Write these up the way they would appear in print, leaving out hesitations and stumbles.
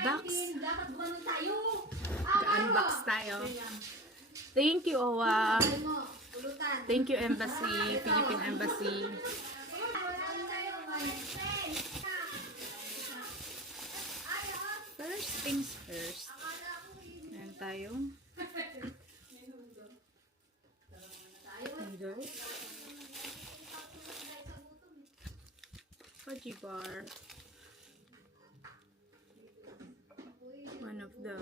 Box. Unbox tayo. Thank you, OWA. Thank you, Embassy. Philippine Embassy. First things first. Ayan tayo. Noodles. Fudgy bar. One of the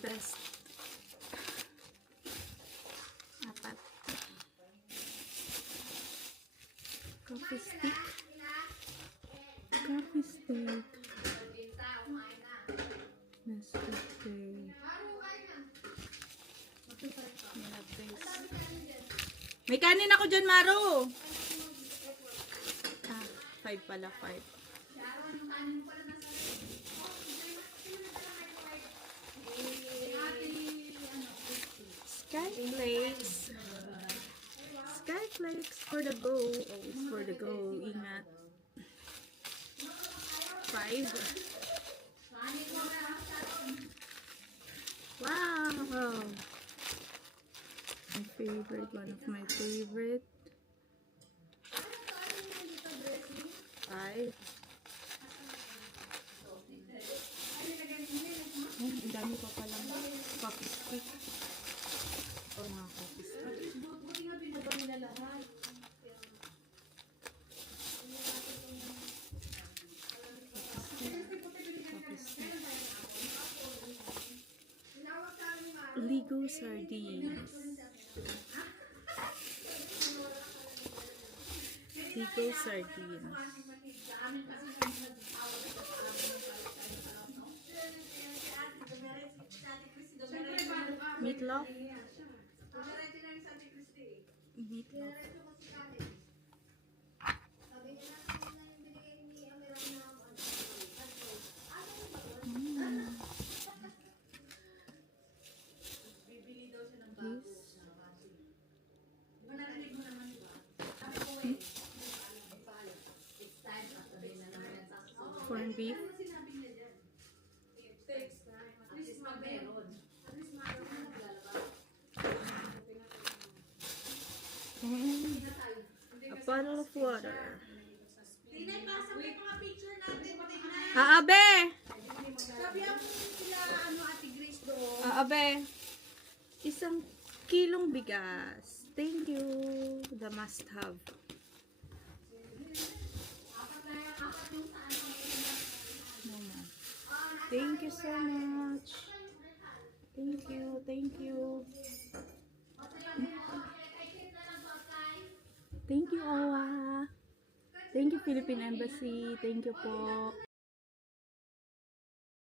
best. Apat. Coffee stick. Coffee stick. Nescafe. May kanin ako dyan, Maro. 5 pala, 5. Skyflakes. Skyflakes for the go. Always for the go. Ingat. 5. Wow. My favorite. One of my favorite. 5. Ang dami pa palang coffee stick. O mga coffee stick. Ligo sardines. Ligo sardines. Meatloaf. Meatloaf. Corn beef. A bottle of water. Aabe! Aabe! 1 kilong bigas. Thank you. The must have. No more. Thank you so much. Thank you. Thank you. Thank you, OWA. Thank you, Philippine Embassy. Thank you po.